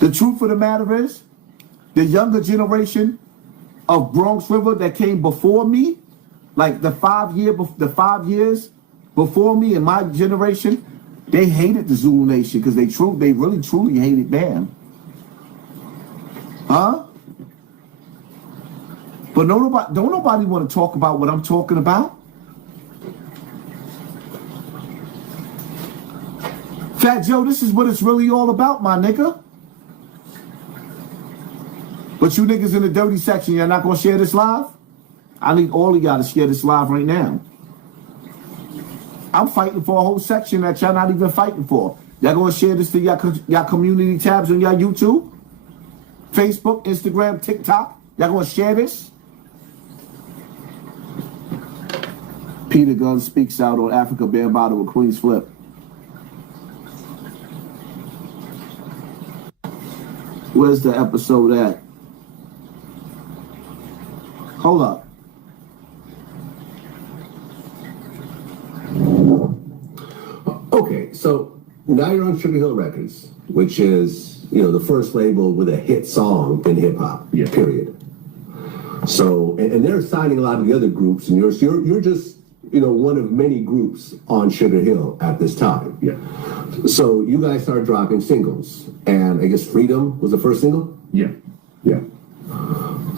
The truth of the matter is, the younger generation of Bronx River that came before me, like the 5 years before me and my generation, they hated the Zulu Nation because they really truly hated Bam. Huh? But don't nobody want to talk about what I'm talking about. Fat Joe, this is what it's really all about, my nigga. But you niggas in the dirty section, you're not gonna share this live? I need all of y'all to share this live right now. I'm fighting for a whole section that y'all not even fighting for. Y'all gonna share this to y'all community tabs on y'all YouTube, Facebook, Instagram, TikTok? Y'all gonna share this? Peter Gunn speaks out on Afrika Bambaataa with Queen's Flip. Where's the episode at? Hold up. Okay, so now you're on Sugar Hill Records, which is, the first label with a hit song in hip hop. Yeah. Period. So, and they're signing a lot of the other groups, and you're just, one of many groups on Sugar Hill at this time. Yeah. So you guys start dropping singles, and I guess Freedom was the first single? Yeah. Yeah.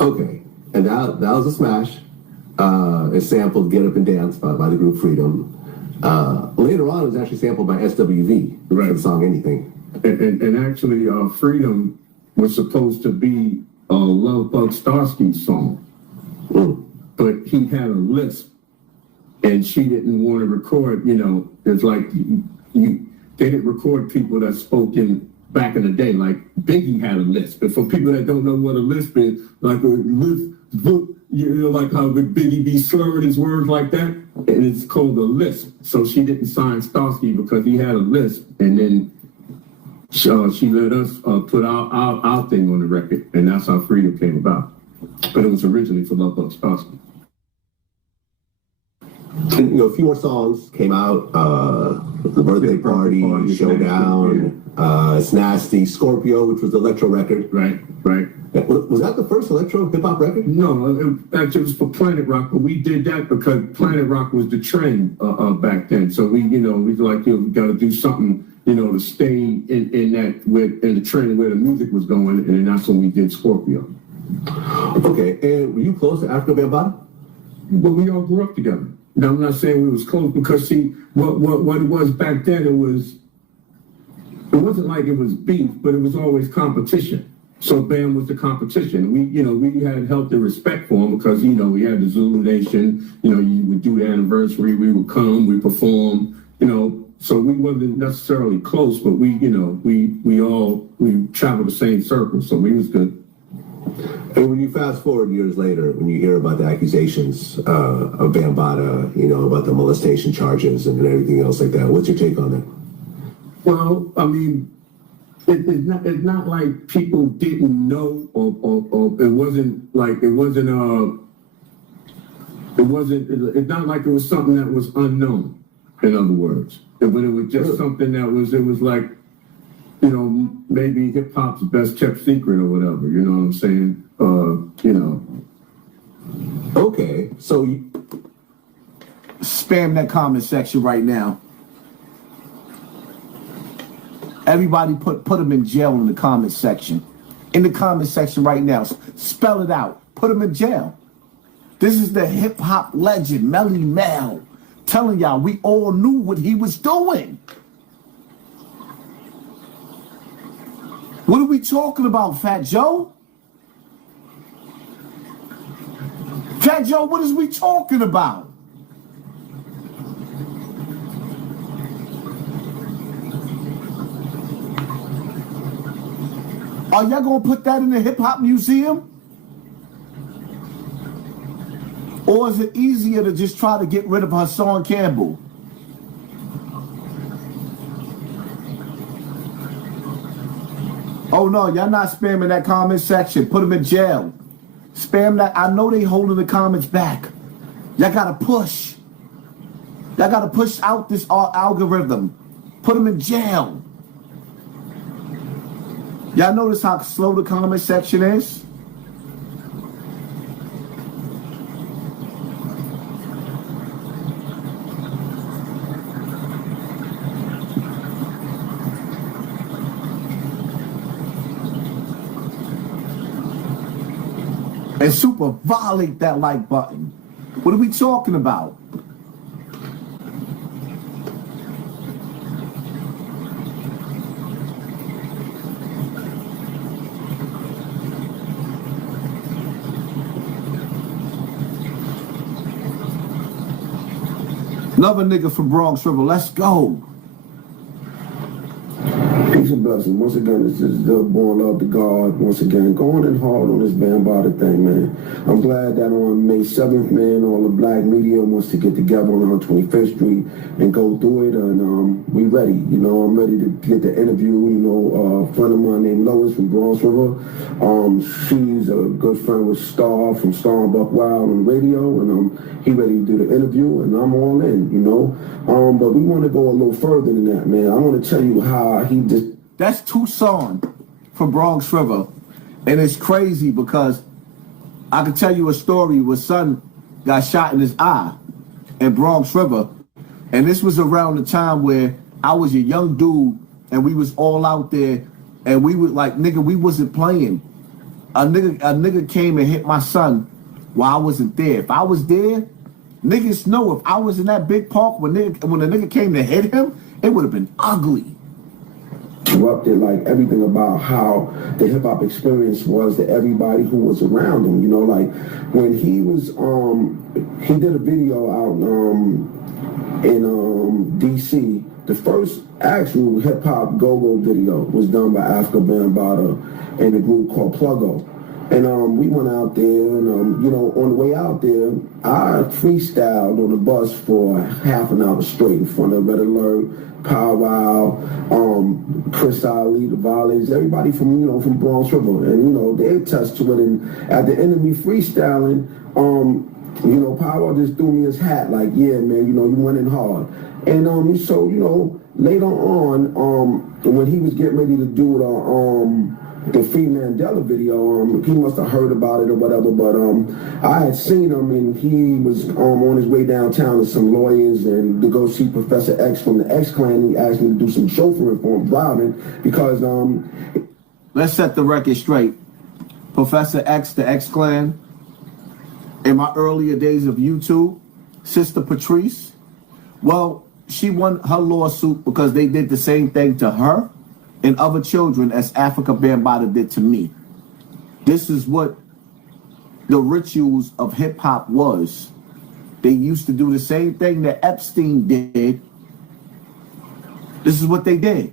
Okay, and that was a smash. It sampled Get Up and Dance by the group Freedom. Later on, it was actually sampled by SWV for the song Anything. And actually, Freedom was supposed to be a Love Bug Starsky song. But he had a lisp, and she didn't want to record, it's like they didn't record people that spoke in back in the day. Like Biggie had a lisp. But for people that don't know what a lisp is, like a lisp, like how Biggie be slurring his words like that, and it's called a lisp. So she didn't sign Starsky because he had a lisp, and then she let us put our thing on the record, and that's how Freedom came about. But it was originally for Love Bug Starsky. And, a few more songs came out. The Birthday Party, Showdown, It's Nasty, Scorpio, which was the electro record. Right. Was that the first electro hip hop record? No, actually it was for Planet Rock, but we did that because Planet Rock was the trend back then. So we like, we got to do something, to stay in the trend where the music was going, and then that's when we did Scorpio. Okay, and were you close to Afrika Bambaataa? But we all grew up together. Now, I'm not saying we was close because, see, what it was back then, it wasn't like it was beef, but it was always competition. So Bam was the competition. We had healthy respect for him because, we had the Zulu Nation, you would do the anniversary, we would come, we perform, so we wasn't necessarily close, but we traveled the same circle, so we was good. And when you fast forward years later, when you hear about the accusations of Bambaataa, about the molestation charges and everything else like that, what's your take on that? Well, I mean, it's not like people didn't know, or it's not like it was something that was unknown, in other words. But it was just something that was like, maybe hip hop's best kept secret or whatever, you know what I'm saying? Okay, so spam that comment section right now. Everybody put them in jail in the comment section. In the comment section right now. Spell it out. Put them in jail. This is the hip hop legend, Melly Mel, telling y'all we all knew what he was doing. What are we talking about, Fat Joe? Fat Joe, what is we talking about? Are y'all gonna put that in the hip hop museum? Or is it easier to just try to get rid of Hassan Campbell? Oh no, y'all not spamming that comment section. Put them in jail. Spam that. I know they holding the comments back. Y'all gotta push. Y'all gotta push out this algorithm. Put them in jail. Y'all notice how slow the comment section is? And super violate that like button. What are we talking about? Another nigga from Bronx River. Let's go. Peace and blessings. Once again, this is the Born Love to God. Once again, going in hard on this Bambaataa thing, man. I'm glad that on May 7th, man, all the black media wants to get together on 125th Street and go through it. And we ready. You know, I'm ready to get the interview. You know, a friend of mine named Lois from Bronx River. She's a good friend with Star from Star and Buck Wild on the radio. And he ready to do the interview. And I'm all in, you know. But we want to go a little further than that, man. I want to tell you how he just... That's Tucson from Bronx River. And it's crazy because I can tell you a story where son got shot in his eye in Bronx River. And this was around the time where I was a young dude and we was all out there and we was like, nigga, we wasn't playing. A nigga came and hit my son while I wasn't there. If I was there, niggas know if I was in that big park when the nigga came to hit him, it would have been ugly. Interrupted like everything about how the hip hop experience was to everybody who was around him. You know, like when he was he did a video out in DC. The first actual hip hop go-go video was done by Afrika Bambaataa and a group called Pluggo. And we went out there, and you know, on the way out there, I freestyled on the bus for half an hour straight in front of Red Alert, Pow Wow, Chris Ali, the Volleys, everybody from, you know, from Bronx River, and you know, they attest to it. And at the end of me freestyling, you know, Pow Wow just threw me his hat, like, yeah, man, you know, you went in hard. And so, you know, later on, when he was getting ready to do the Free Mandela video, he must have heard about it or whatever, but I had seen him and he was on his way downtown with some lawyers and to go see Professor X from the X Clan. He asked me to do some chauffeuring for him, driving, because let's set the record straight. Professor X, the X Clan, in my earlier days of YouTube, Sister Patrice, well, she won her lawsuit because they did the same thing to her and other children as Afrika Bambaataa did to me. This is what the rituals of hip hop was. They used to do the same thing that Epstein did. This is what they did.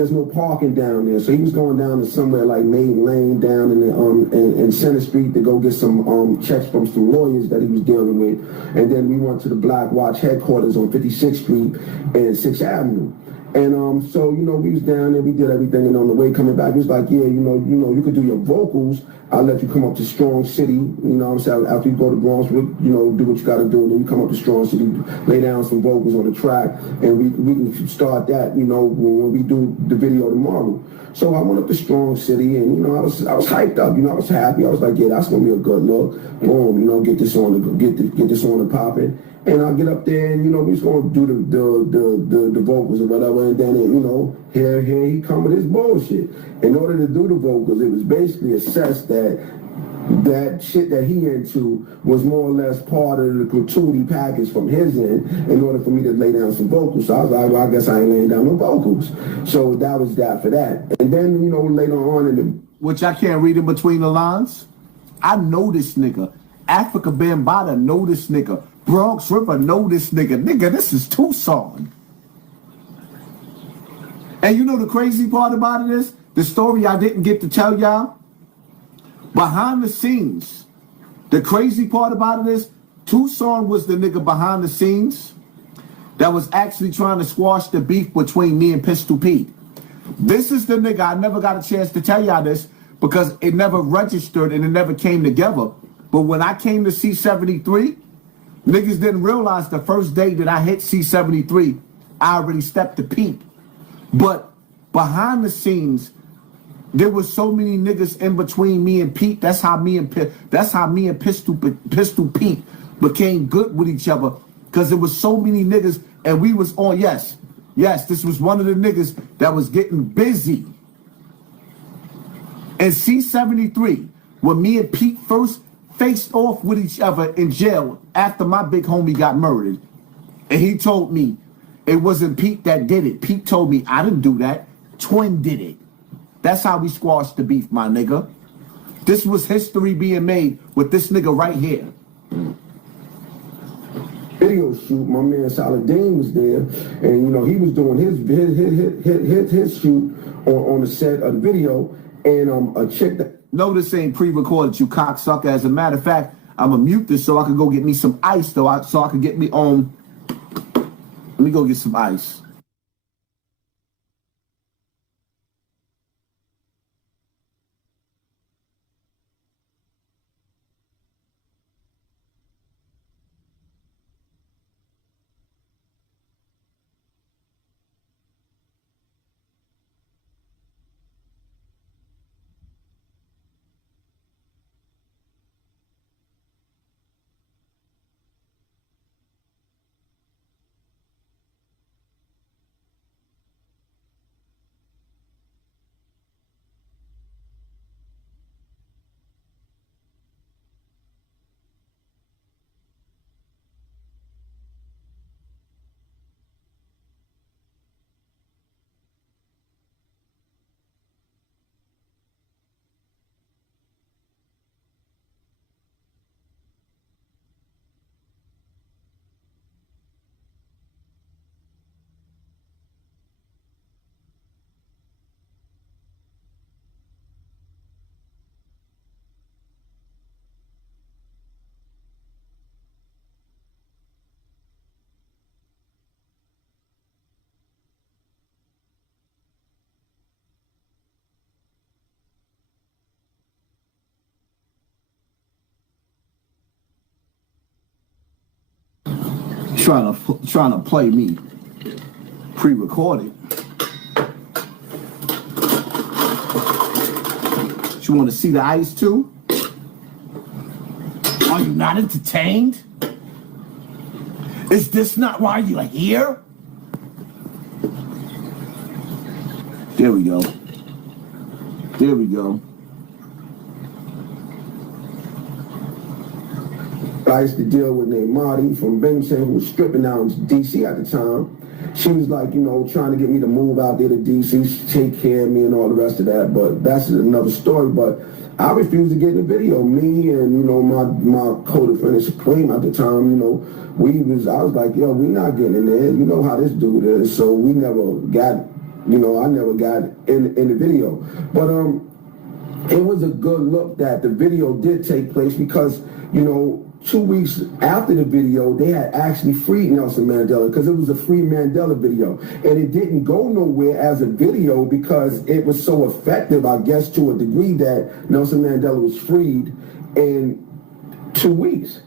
there's no parking down there, so he was going down to somewhere like Maiden Lane down in Center Street to go get some checks from some lawyers that he was dealing with, and then we went to the Black Watch headquarters on 56th Street and 6th Avenue. And so, you know, we was down there, we did everything, and on the way coming back, he was like, yeah, you know, you could do your vocals. I'll let you come up to Strong City, you know what I'm saying, after you go to Bronx, you know, do what you got to do, and then you come up to Strong City, lay down some vocals on the track, and we can start that, you know, when we do the video tomorrow. So I went up to Strong City, and, you know, I was hyped up, you know, I was happy. I was like, yeah, that's going to be a good look. Boom, you know, get this on and popping. And I get up there, and, you know, we was going to do the vocals or whatever, and then, you know, here he come with his bullshit. In order to do the vocals, it was basically assessed that shit that he into was more or less part of the gratuity package from his end in order for me to lay down some vocals. So I was like, well, I guess I ain't laying down no vocals. So that was that for that. And then, you know, later on in the... Which I can't read in between the lines. I know this nigga. Afrika Bambaataa know this nigga. Bronx River know this nigga. Nigga, this is Tucson. And you know the crazy part about it is, the story I didn't get to tell y'all, behind the scenes, the crazy part about it is, Tucson was the nigga behind the scenes that was actually trying to squash the beef between me and Pistol Pete. This is the nigga, I never got a chance to tell y'all this because it never registered and it never came together. But when I came to C73, Niggas didn't realize the first day that I hit C73, I already stepped the peak. But behind the scenes, there was so many niggas in between me and Pete. That's how me and Pistol Pete became good with each other. Cause there was so many niggas and we was on, yes, this was one of the niggas that was getting busy. And C73, when me and Pete first faced off with each other in jail after my big homie got murdered, and he told me it wasn't Pete that did it. Pete told me I didn't do that. Twin did it. That's how we squashed the beef, my nigga. This was history being made with this nigga right here. Video shoot, my man Saladin was there, and you know he was doing his shoot on the set of the video, and a chick that. No, this ain't pre-recorded, you cocksucker. As a matter of fact, I'ma mute this so I can go get me some ice, though, so I can get me on. Let me go get some ice. Trying to play me pre-recorded. You want to see the ice too? Are you not entertained? Is this not why you're here? There we go. There we go. I used to deal with named Marty from Binghamton, who was stripping out in D.C. at the time. She was like, you know, trying to get me to move out there to D.C., take care of me and all the rest of that. But that's another story. But I refused to get in the video. Me and, you know, my co-defendant Supreme at the time, you know, I was like, yo, we not getting in there. You know how this dude is. So we never got, you know, I never got in the video. But it was a good look that the video did take place because, you know, 2 weeks after the video, they had actually freed Nelson Mandela because it was a free Mandela video. And it didn't go nowhere as a video because it was so effective, I guess, to a degree that Nelson Mandela was freed in 2 weeks.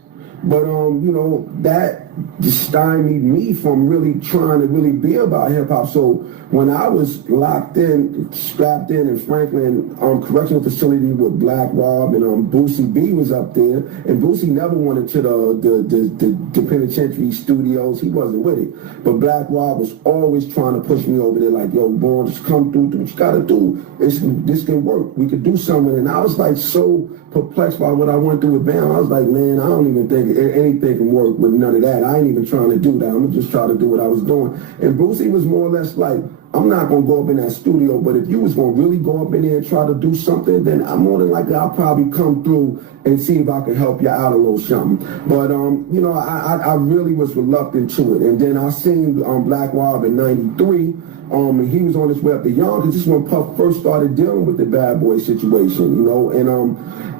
But, you know, that stymied me from really trying to really be about hip-hop. So when I was locked in, strapped in Franklin Correctional Facility with Black Rob and Boosie B was up there, and Boosie never wanted to the penitentiary studios. He wasn't with it. But Black Rob was always trying to push me over there like, yo, boy, just come through, do what you gotta do. This can work. We could do something. And I was like so perplexed by what I went through with Bam. I was like, man, I don't even think anything can work with none of that. I ain't even trying to do that. I'm just trying to do what I was doing. And Boosie was more or less like, I'm not going to go up in that studio, but if you was going to really go up in there and try to do something, then I'm more than likely I'll probably come through and see if I can help you out a little something. But, you know, I really was reluctant to it. And then I seen Black Rob in 93. And he was on his way up to Yonkers. This is when Puff first started dealing with the bad boy situation, you know. And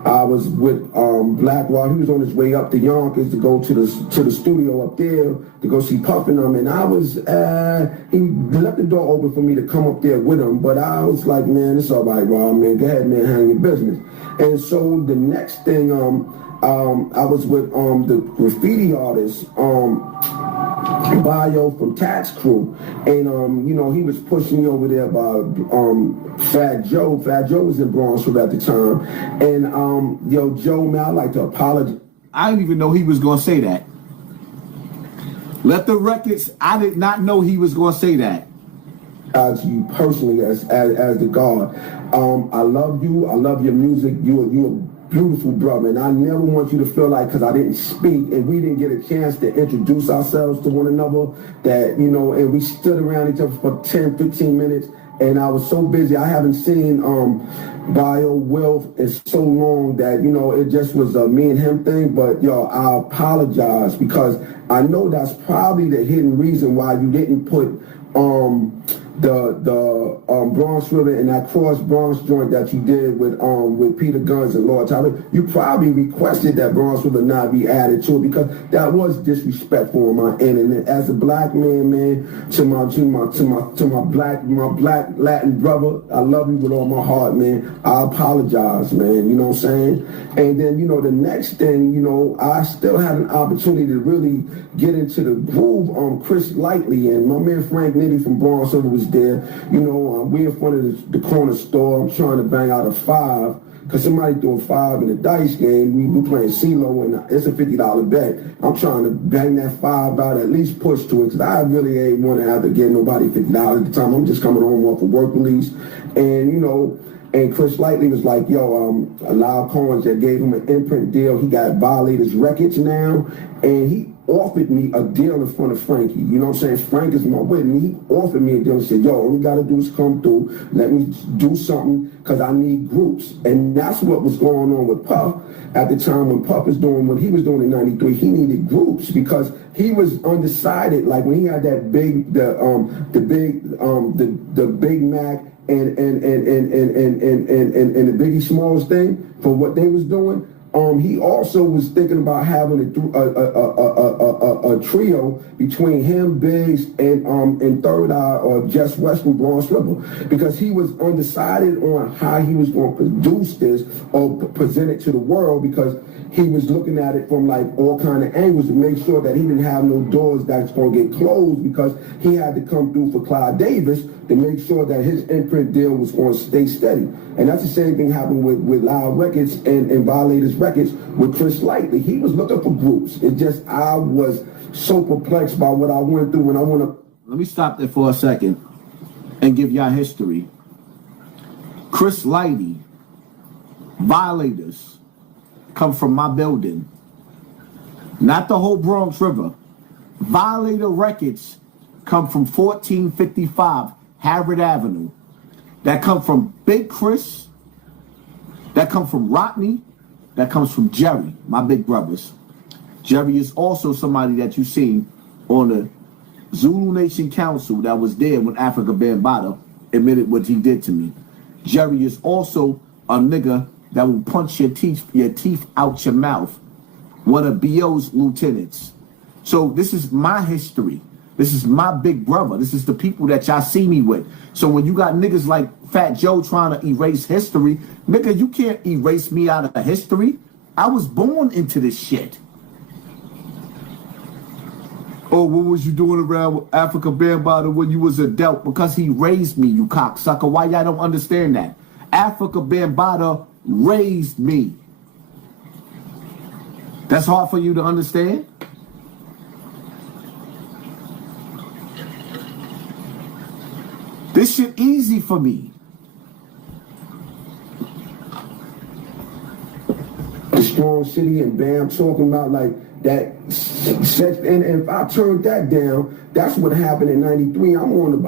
I was with Black Rob. He was on his way up to Yonkers to go to the studio up there to go see Puff and them. And I was, he left the door open for me to come up there with him. But I was like, man, it's all right, Rob, man. Go ahead, man, handle your business. And so the next thing, I was with the graffiti artist, Bio from Tax Crew, and you know, he was pushing me over there by Fat Joe. Fat Joe was in Bronx River at the time, and yo, Joe, man, I'd like to apologize. I didn't even know he was gonna say that. Let the records. I did not know he was gonna say that. To you personally as the God. I love you. I love your music. You're a beautiful brother, and I never want you to feel like because I didn't speak and we didn't get a chance to introduce ourselves to one another that, you know, and we stood around each other for 10, 15 minutes, and I was so busy. I haven't seen Bio Will in so long that, you know, it just was a me and him thing. But yo, I apologize because I know that's probably the hidden reason why you didn't put the Bronx River and that Cross Bronx joint that you did with Peter Guns and Lord Tyler. You probably requested that Bronx River not be added to it because that was disrespectful on my end. And as a black man, to my black Latin brother, I love you with all my heart, man. I apologize, man. You know what I'm saying? And then, you know, the next thing, you know, I still had an opportunity to really get into the groove on Chris Lightly, and my man Frank Nitty from Bronx River was there. You know, we in front of the corner store. I'm trying to bang out a 5 because somebody threw a 5 in the dice game. We playing CeeLo, and it's a $50 bet. I'm trying to bang that 5 out, at least push to it, because I really ain't want to have to get nobody $50 at the time. I'm just coming home off a work release, and you know. And Chris Lightly was like, yo, Lyle Combs that gave him an imprint deal. He got Violators Records now, and he offered me a deal in front of Frankie. You know what I'm saying? Frank is my witness. He offered me a deal and said, yo, all you got to do is come through. Let me do something because I need groups. And that's what was going on with Puff at the time when Puff was doing what he was doing in '93. He needed groups because he was undecided. Like when he had that big, the Big Mac and the Biggie Smalls thing for what they was doing. He also was thinking about having a trio between him, Biggs, and Third Eye or Jess West from Bronx River, because he was undecided on how he was going to produce this or present it to the world, because he was looking at it from like all kind of angles to make sure that he didn't have no doors that's going to get closed, because he had to come through for Clyde Davis to make sure that his imprint deal was going to stay steady. And that's the same thing happened with Loud Records and Violators Records with Chris Lightly. He was looking for groups. It just, I was so perplexed by what I went through when I went up. Let me stop there for a second and give y'all history. Chris Lightly, Violators, come from my building. Not the whole Bronx River. Violator Records come from 1455 Harvard Avenue. That come from Big Chris. That come from Rodney. That comes from Jerry, my big brothers. Jerry is also somebody that you seen on the Zulu Nation Council that was there when Afrika Bambaataa admitted what he did to me. Jerry is also a nigga that will punch your teeth out your mouth. One of B.O.'s lieutenants. So this is my history. This is my big brother. This is the people that y'all see me with. So when you got niggas like Fat Joe trying to erase history, nigga, you can't erase me out of history. I was born into this shit. Oh, what was you doing around with Afrika Bambaataa when you was a adult? Because he raised me, you cocksucker. Why y'all don't understand that? Afrika Bambaataa raised me. That's hard for you to understand? This shit easy for me. The strong city and Bam talking about like that sex, and if I turned that down, that's what happened in '93. I'm running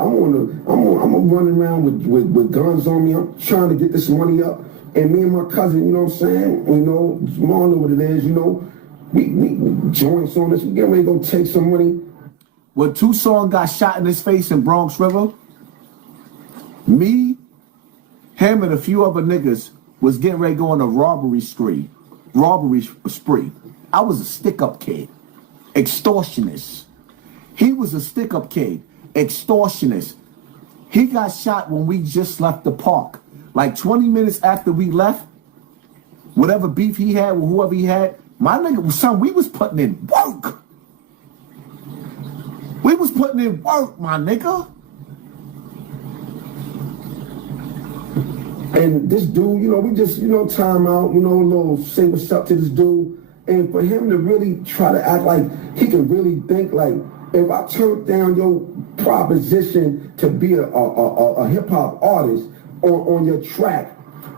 around with guns on me. I'm trying to get this money up, and me and my cousin, you know what I'm saying? You know, Jamal know what it is. You know, we joints on this. We get ready to go take some money. When Tucson got shot in his face in Bronx River, me, him, and a few other niggas was getting ready to go on a robbery spree. I was a stick-up kid, extortionist. He was a stick-up kid, extortionist. He got shot when we just left the park. Like 20 minutes after we left, whatever beef he had with whoever he had, My nigga, son, we was putting in work. We was putting in work, my nigga. And this dude, you know, we just, you know, time out, you know, a little say what's up to this dude. And for him to really try to act like he can really think like, if I turned down your proposition to be a hip hop artist on your track,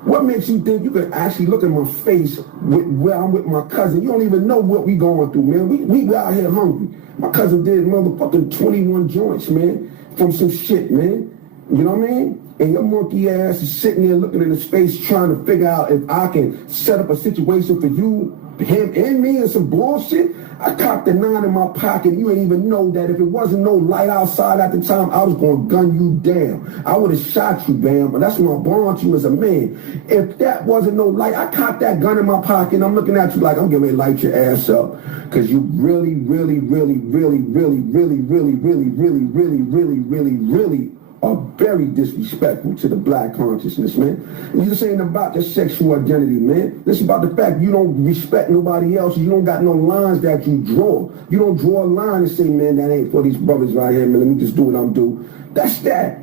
what makes you think you can actually look at my face where I'm with my cousin? You don't even know what we going through, man. We out here hungry. My cousin did motherfucking 21 joints, man, from some shit, man. You know what I mean? And your monkey ass is sitting there looking in his face trying to figure out if I can set up a situation for you, him, and me and some bullshit. I cocked the 9 in my pocket. You ain't even know that if it wasn't no light outside at the time, I was going to gun you down. I would have shot you, Bam. But that's when I bond you as a man. If that wasn't no light, I cocked that gun in my pocket and I'm looking at you like I'm getting ready to light your ass up. Because you really, really, really, really, really, really, really, really, really, really, really, really, really are very disrespectful to the black consciousness, man. And this ain't about your sexual identity, man. This is about the fact you don't respect nobody else. You don't got no lines that you draw. You don't draw a line and say, man, that ain't for these brothers right here, man. Let me just do what I'm doing. That's that.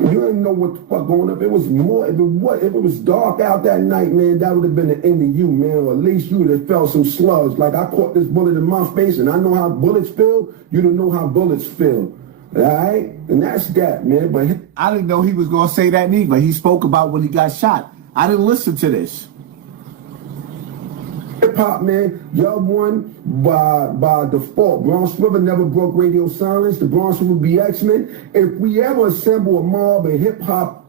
You didn't know what the fuck going up. It was more, if it was dark out that night, man, that would have been the end of you, man. Or at least you would have felt some slugs. Like I caught this bullet in my face and I know how bullets feel. You don't know how bullets feel. All right? And that's that, man. But I didn't know he was going to say that neither. He spoke about when he got shot. I didn't listen to this. hip-hop, man, y'all won by default. Bronx River never broke radio silence. The Bronx River be X-Men. If we ever assemble a mob of hip-hop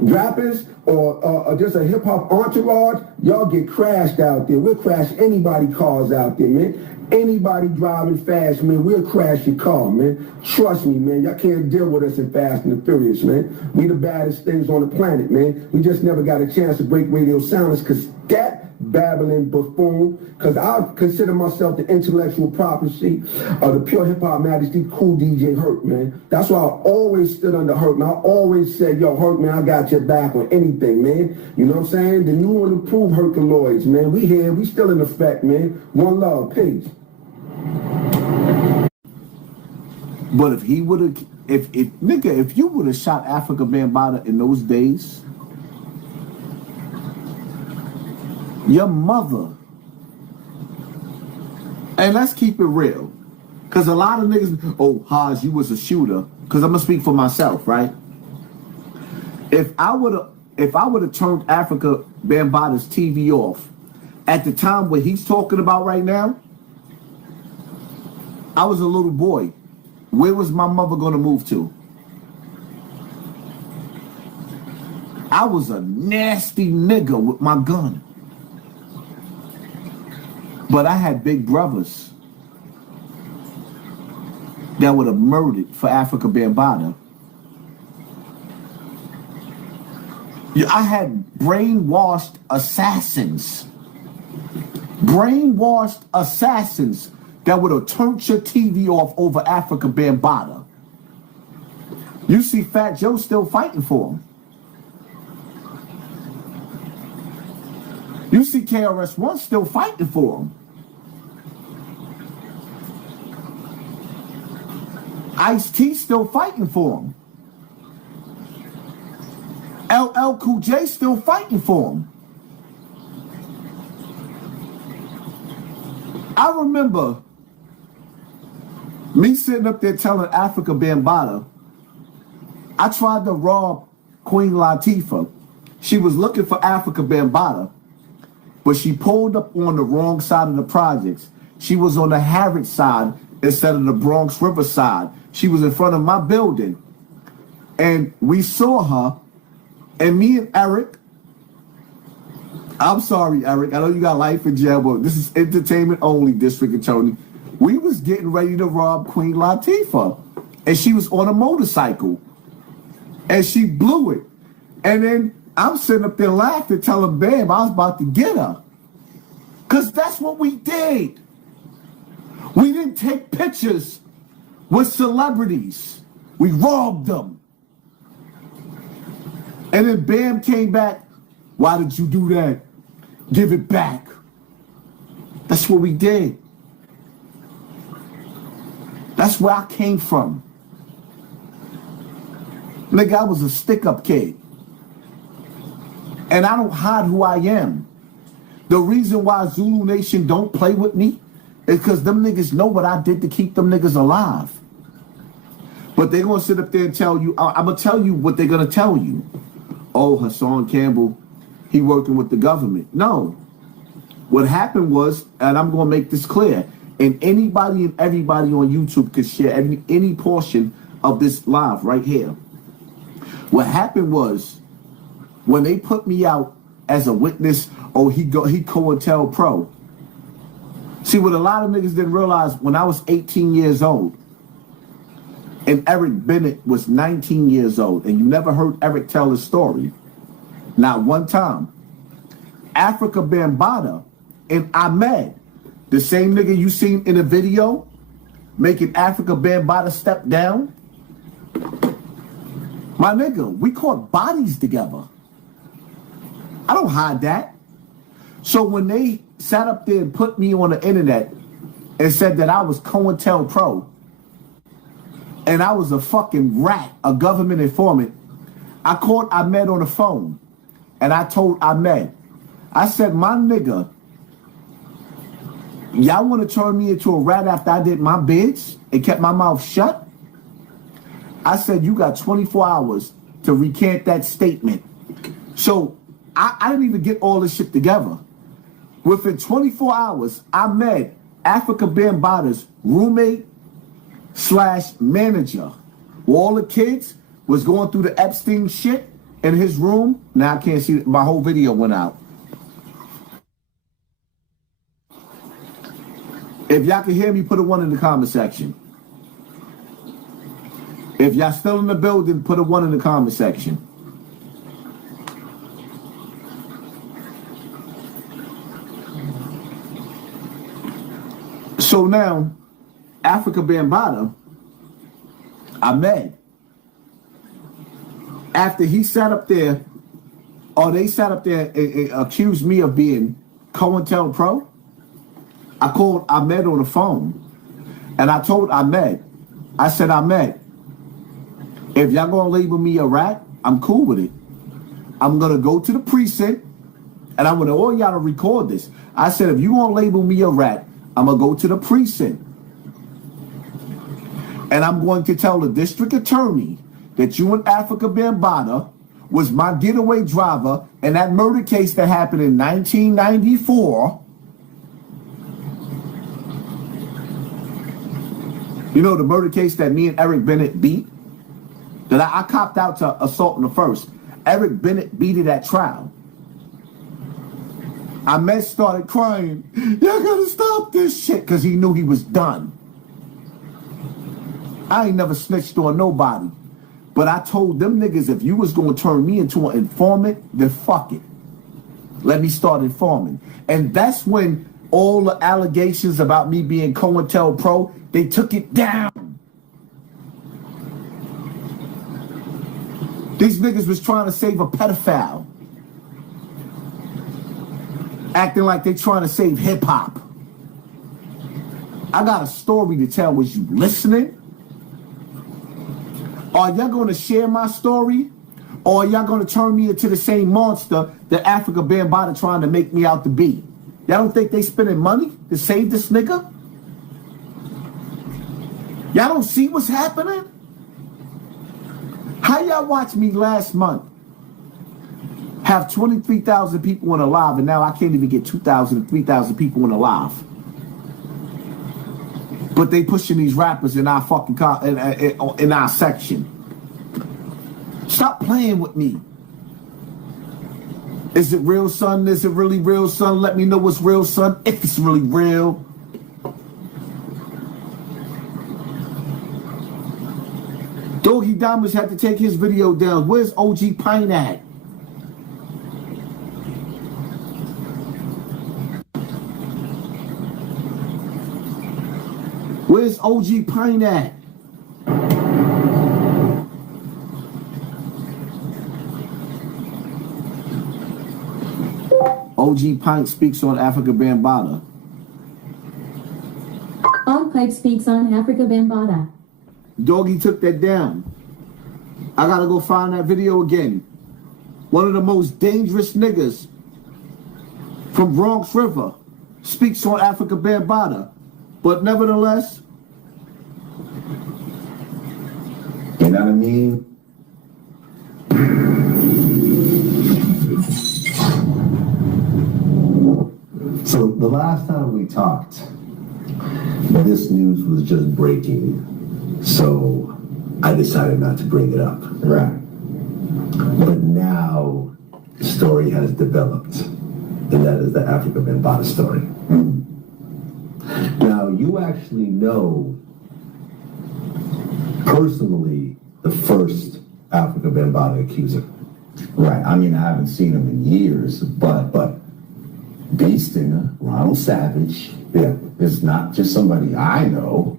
rappers or just a hip-hop entourage, y'all get crashed out there. We'll crash anybody cars out there, man. Anybody driving fast, man, we'll crash your car, man. Trust me, man. Y'all can't deal with us in Fast and the Furious, man. We the baddest things on the planet, man. We just never got a chance to break radio silence because that babbling buffoon, because I consider myself the intellectual property of the pure hip-hop majesty, cool DJ Hurt, man. That's why I always stood under Hurt, man. I always said, yo, Hurt, man, I got your back on anything, man. You know what I'm saying? The new and improved Herculoids, man. We here. We still in effect, man. One love. Peace. But if he would have, if you would have shot Afrika Bambaataa in those days, your mother, and let's keep it real, because a lot of niggas, oh, Haj, you was a shooter, because I'm gonna speak for myself, right? If I would have turned Afrika Bambaataa's TV off at the time what he's talking about right now, I was a little boy. Where was my mother gonna move to? I was a nasty nigga with my gun. But I had big brothers that would have murdered for Afrika Bambaataa. I had brainwashed assassins. Brainwashed assassins that would have turned your TV off over Afrika Bambaataa. You see Fat Joe still fighting for him. You see KRS-One still fighting for him. Ice-T still fighting for him. LL Cool J still fighting for him. I remember me sitting up there telling Afrika Bambaataa, I tried to rob Queen Latifah. She was looking for Afrika Bambaataa, but she pulled up on the wrong side of the projects. She was on the Harrods side instead of the Bronx River side. She was in front of my building. And we saw her, and me and Eric, I'm sorry, Eric, I know you got life in jail, but this is entertainment only, District Attorney. We was getting ready to rob Queen Latifah, and she was on a motorcycle, and she blew it. And then I'm sitting up there laughing, telling Bam I was about to get her. Because that's what we did. We didn't take pictures with celebrities. We robbed them. And then Bam came back. Why did you do that? give it back. That's what we did. That's where I came from. Nigga, I was a stick-up kid. And I don't hide who I am. The reason why Zulu Nation don't play with me is because them niggas know what I did to keep them niggas alive. But they're going to sit up there and tell you, I'm going to tell you what they're going to tell you. Oh, Hassan Campbell, he working with the government. No. What happened was, and I'm going to make this clear, and anybody and everybody on YouTube could share any portion of this live right here. What happened was, when they put me out as a witness, oh, he COINTELPRO. See, what a lot of niggas didn't realize, when I was 18 years old, and Eric Bennett was 19 years old, and you never heard Eric tell his story, not one time. Afrika Bambaataa and Ahmed, the same nigga you seen in a video making Afrika Bambaataa step down, my nigga, we caught bodies together. I don't hide that. So when they sat up there and put me on the internet and said that I was COINTELPRO and I was a fucking rat, a government informant, I called Ahmed on the phone and I told Ahmed, I said, my nigga, y'all want to turn me into a rat after I did my bids and kept my mouth shut? I said, you got 24 hours to recant that statement. So I didn't even get all this shit together. Within 24 hours, I met Afrika Bambaataa's roommate / manager. All the kids was going through the Epstein shit in his room. Now I can't see, my whole video went out. If y'all can hear me, put a 1 in the comment section. If y'all still in the building, put a 1 in the comment section. So now, Afrika Bambaataa, Ahmed, after he sat up there, or they sat up there and accused me of being COINTELPRO, I called Ahmed on the phone, and I told Ahmed, I said, Ahmed, if y'all gonna label me a rat, I'm cool with it. I'm gonna go to the precinct, and I'm gonna all y'all to record this. I said, if you gonna label me a rat, I'm gonna go to the precinct, and I'm going to tell the district attorney that you and Afrika Bambaataa was my getaway driver in that murder case that happened in 1994. You know, the murder case that me and Eric Bennett beat? That I copped out to assault in the first. Eric Bennett beat it at trial. Ahmed started crying, y'all gotta stop this shit, because he knew he was done. I ain't never snitched on nobody. But I told them niggas, if you was gonna turn me into an informant, then fuck it. Let me start informing. And that's when all the allegations about me being COINTELPRO, they took it down. These niggas was trying to save a pedophile. Acting like they trying to save hip-hop. I got a story to tell. Was you listening? Are y'all going to share my story? Or are y'all going to turn me into the same monster that Afrika Bambaataa trying to make me out to be? Y'all don't think they spending money to save this nigga? Y'all don't see what's happening? How y'all watch me last month have 23,000 people in a live, and now I can't even get 2,000, 3,000 people in a live? But they pushing these rappers in our fucking in our section. Stop playing with me. Is it real, son? Is it really real, son? Let me know what's real, son, if it's really real. Doggy Diamonds had to take his video down. Where's OG Pine at? Where's OG Pine at? OG Pint speaks on Afrika Bambaataa. Og Pipe speaks on Afrika Bambaataa. Doggy took that down. I gotta go find that video again. One of the most dangerous niggas from Bronx River speaks on Afrika Bambaataa. But nevertheless, you know what I mean? So the last time we talked, this news was just breaking. So I decided not to bring it up. Right. But now the story has developed, and that is the Afrika Bambaataa story. Now, you actually know personally the first Afrika Bambaataa accuser. Right. I mean, I haven't seen him in years, but B. Stinger, Ronald Savage, Yeah. is not just somebody I know.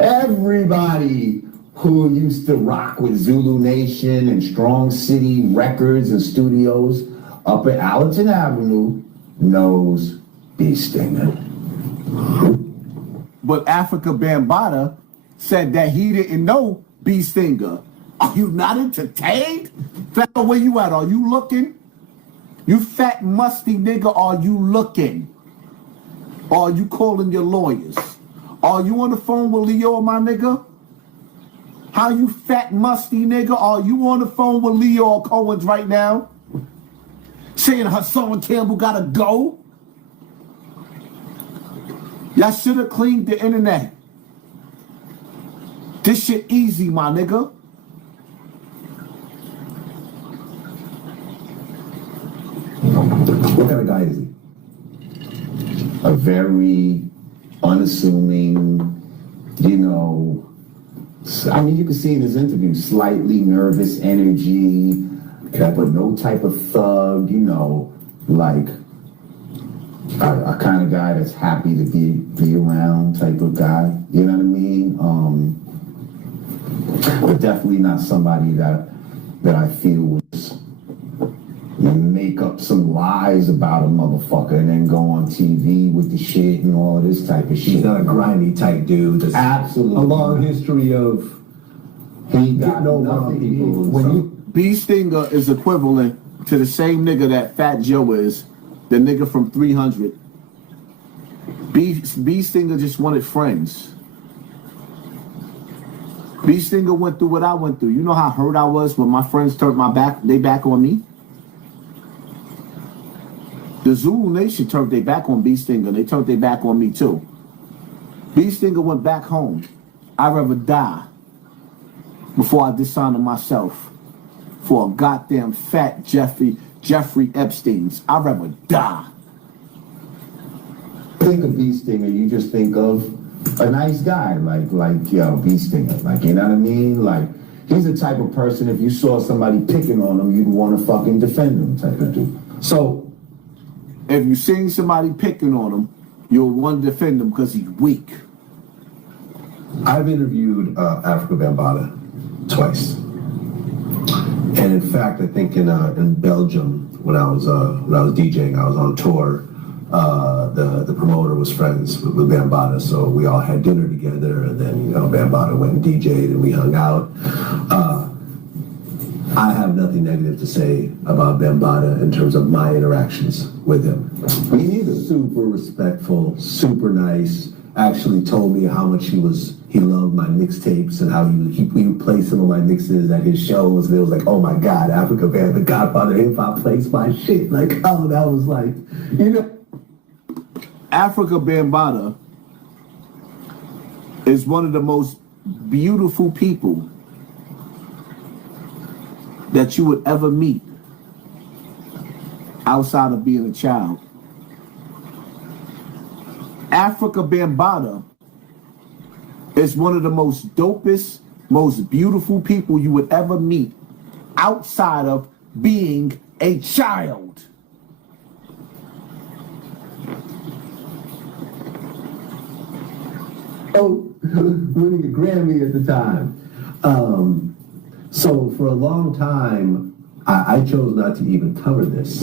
Everybody who used to rock with Zulu Nation and Strong City Records and studios up at Allerton Avenue knows B. Stinger. but Afrika Bambaataa said that he didn't know B. Stinger. Are you not entertained? Fat, where you at? Are you looking? You fat musty nigga, are you looking? Or are you calling your lawyers? Are you on the phone with Leo, my nigga? How you fat musty nigga? Are you on the phone with Leo Cohen's right now? Saying Hassan Campbell gotta go? Y'all should have cleaned the internet. This shit easy, my nigga. What kind of guy is he? A very unassuming, you know, I mean, you can see in his interview, slightly nervous energy, but no type of thug, you know, like a kind of guy that's happy to be around type of guy, you know what I mean? But definitely not somebody that I feel was make up some lies about a motherfucker and then go on TV with the shit and all of this type of shit. He's not a grimy type dude. That's Absolutely. a long history of He got getting over nothing. on people. and When stuff. you B. Stinger is equivalent to the same nigga that Fat Joe is, the nigga from 300. B. Stinger just wanted friends. B. Stinger went through what I went through. You know how hurt I was when my friends turned they back on me? The Zulu Nation turned their back on B. Stinger. They turned their back on me too. B. Stinger went back home. I'd rather die before I dishonor myself for a goddamn fat Jeffrey Epstein's. I'd rather die. Think of B. Stinger, you just think of a nice guy, like yo, B. Stinger, like, you know what I mean? Like, he's the type of person, if you saw somebody picking on him, you'd want to fucking defend him type of dude. So, if you seen somebody picking on him, you'll want to defend him because he's weak. I've interviewed Afrika Bambaataa twice, and in fact, I think in Belgium when I was DJing, I was on tour. The promoter was friends with Bambaataa, so we all had dinner together, and then Bambaataa went and DJ'd, and we hung out. I have nothing negative to say about Bambaataa in terms of my interactions with him. Me neither. Super respectful, super nice. Actually told me how much he loved my mixtapes and how he would play some of my mixes at his shows. And it was like, oh my God, Afrika Bambaataa, the Godfather of hip hop, plays my shit. Like, oh, that was like, Afrika Bambaataa is one of the most beautiful people that you would ever meet outside of being a child. Afrika Bambaataa is one of the most dopest, most beautiful people you would ever meet outside of being a child. Winning a Grammy at the time. So for a long time, I chose not to even cover this.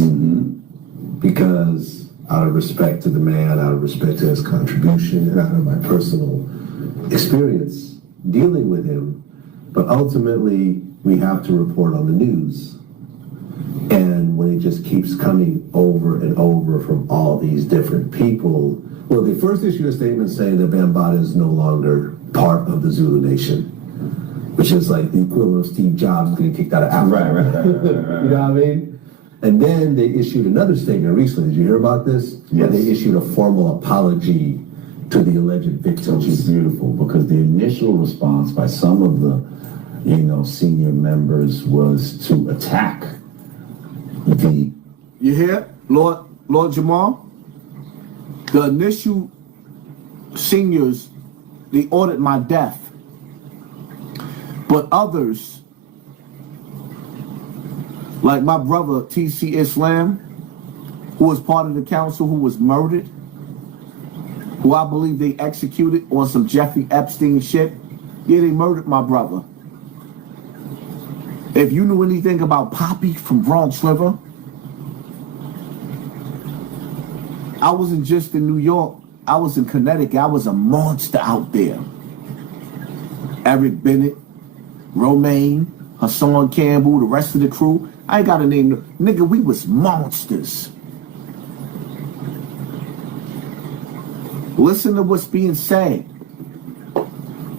because out of respect to the man, out of respect to his contribution, and out of my personal experience dealing with him, but ultimately we have to report on the news. And when it just keeps coming over and over from all these different people, well, they first issued a statement saying that Bambaataa is no longer part of the Zulu Nation, which is like the equivalent of Steve Jobs getting kicked out of Apple. Right. You know what I mean? And then they issued another statement recently. Did you hear about this? Yes. Where they issued a formal apology to the alleged victims. Which is beautiful, because the initial response by some of the, senior members was to attack the. You hear, Lord Jamal? The initial seniors, they ordered my death. But others, like my brother T.C. Islam, who was part of the council, who was murdered, who I believe they executed on some Jeffrey Epstein shit. Yeah, they murdered my brother. If you knew anything about Poppy from Bronx River, I wasn't just in New York. I was in Connecticut. I was a monster out there. Eric Bennett, Romaine, Hassan Campbell, the rest of the crew. I ain't got to name them. Nigga, we was monsters. Listen to what's being said.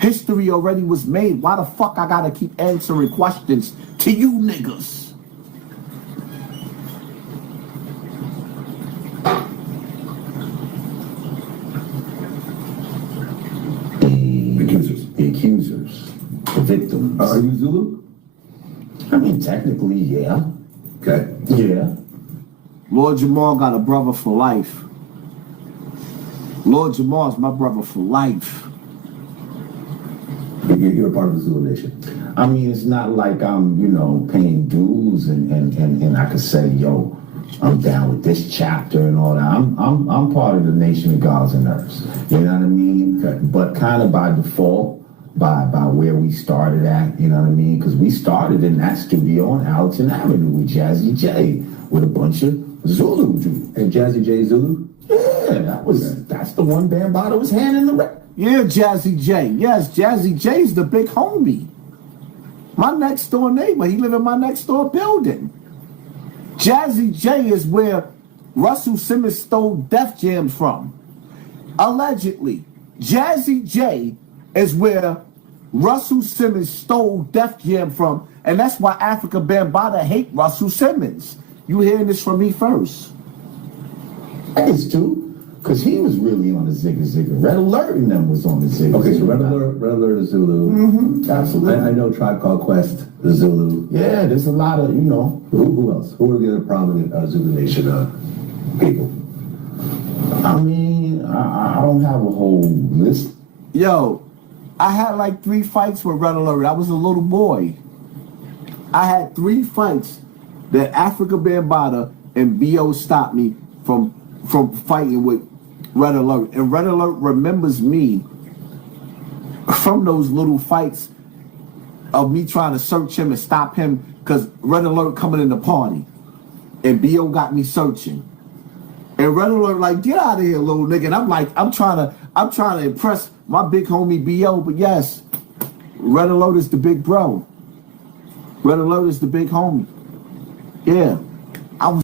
History already was made. Why the fuck I gotta keep answering questions to you niggas? The accusers, the victims. Are you Zulu? I mean, technically, yeah. Okay. Yeah. Lord Jamal got a brother for life. Lord Jamal's my brother for life. You're a part of the Zulu Nation. I mean, it's not like I'm, paying dues and I could say, yo, I'm down with this chapter and all that. I'm part of the Nation of Gods and Earths. You know what I mean? Okay. But kind of by default, by where we started at, you know what I mean? Because we started in that studio on Allerton Avenue with Jazzy J, with a bunch of Zulu dudes. And Jazzy J Zulu? Yeah, that's the one Bambaataa was handing the record. Yeah, Jazzy J. Yes, Jazzy J's the big homie. My next door neighbor. He live in my next door building. Jazzy J is where Russell Simmons stole Def Jam from. Allegedly. Jazzy J is where Russell Simmons stole Def Jam from, and that's why Afrika Bambaataa hate Russell Simmons. You hearing this from me first. It's too, because he was really on the Zigga. Red Alert and them was on the Zigga. Okay, so Red Alert is Zulu. Mm-hmm, absolutely. I know Tribe Called Quest is Zulu. Yeah, there's a lot of, Who else? Who are the other prominent Zulu Nation people? I mean, I don't have a whole list. Yo, I had like 3 fights with Red Alert. I was a little boy. I had 3 fights that Afrika Bambaataa and B.O. stopped me from fighting with Red Alert. And Red Alert remembers me from those little fights of me trying to search him and stop him because Red Alert coming in the party. And B.O. got me searching. And Red Alert like, get out of here, little nigga. And I'm like, I'm trying to impress my big homie B.O. But yes, Red Alert is the big bro. Red Alert is the big homie. Yeah. I was